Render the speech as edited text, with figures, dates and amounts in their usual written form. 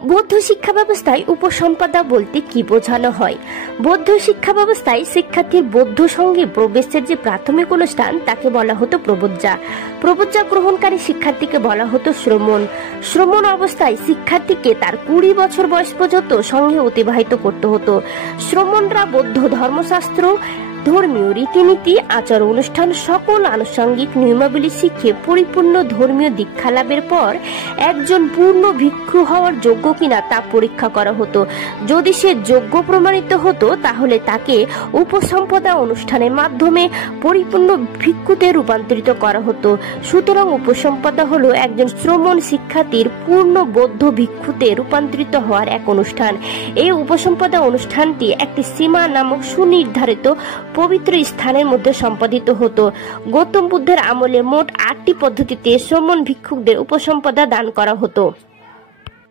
বৌদ্ধ শিক্ষা ব্যবস্থায় উপসম্পদা বলতে কি বোঝানো হয়? বৌদ্ধ শিক্ষা ব্যবস্থায় শিক্ষার্থীর বৌদ্ধ সঙ্গে প্রবেশের যে প্রাথমিক অনুষ্ঠান তাকে বলা হতো প্রবজ্জা। প্রবজ্জা গ্রহণকারী শিক্ষার্থীকে বলা হতো শ্রমণ। শ্রমণ অবস্থায় শিক্ষার্থীকে তার 20 বছর বয়স পর্যন্ত সঙ্গে অতিবাহিত করতে হতো। শ্রমণরা বৌদ্ধ ধর্মশাস্ত্র, ধর্মীয় রীতিনীতি, আচার অনুষ্ঠান, সকল আনুষঙ্গিক নিয়মাবলী শিখে পরিপূর্ণ ধর্মীয় দীক্ষা লাভের পর একজন পূর্ণ ভিক্ষু হওয়ার যোগ্য কিনা তা পরীক্ষা করা হতো। যদি সে যোগ্য প্রমাণিত হতো তাহলে তাকে উপসম্পদা অনুষ্ঠানের মাধ্যমে পরিপূর্ণ ভিক্ষুতে রূপান্তরিত করা হতো। সুতরাং উপসম্পদা হলো একজন শ্রমণ শিক্ষার্থীর পূর্ণ বৌদ্ধ ভিক্ষুতে রূপান্তরিত হওয়ার এক অনুষ্ঠান। এই উপসম্পদা অনুষ্ঠানটি একটি সীমা নামক সুনির্ধারিত পবিত্র স্থানের মধ্যে সম্পাদিত হতো। গৌতম বুদ্ধের আমলে মোট 8টি পদ্ধতিতে শ্রমণ ভিক্ষুকদের উপসম্পদা দান করা হতো।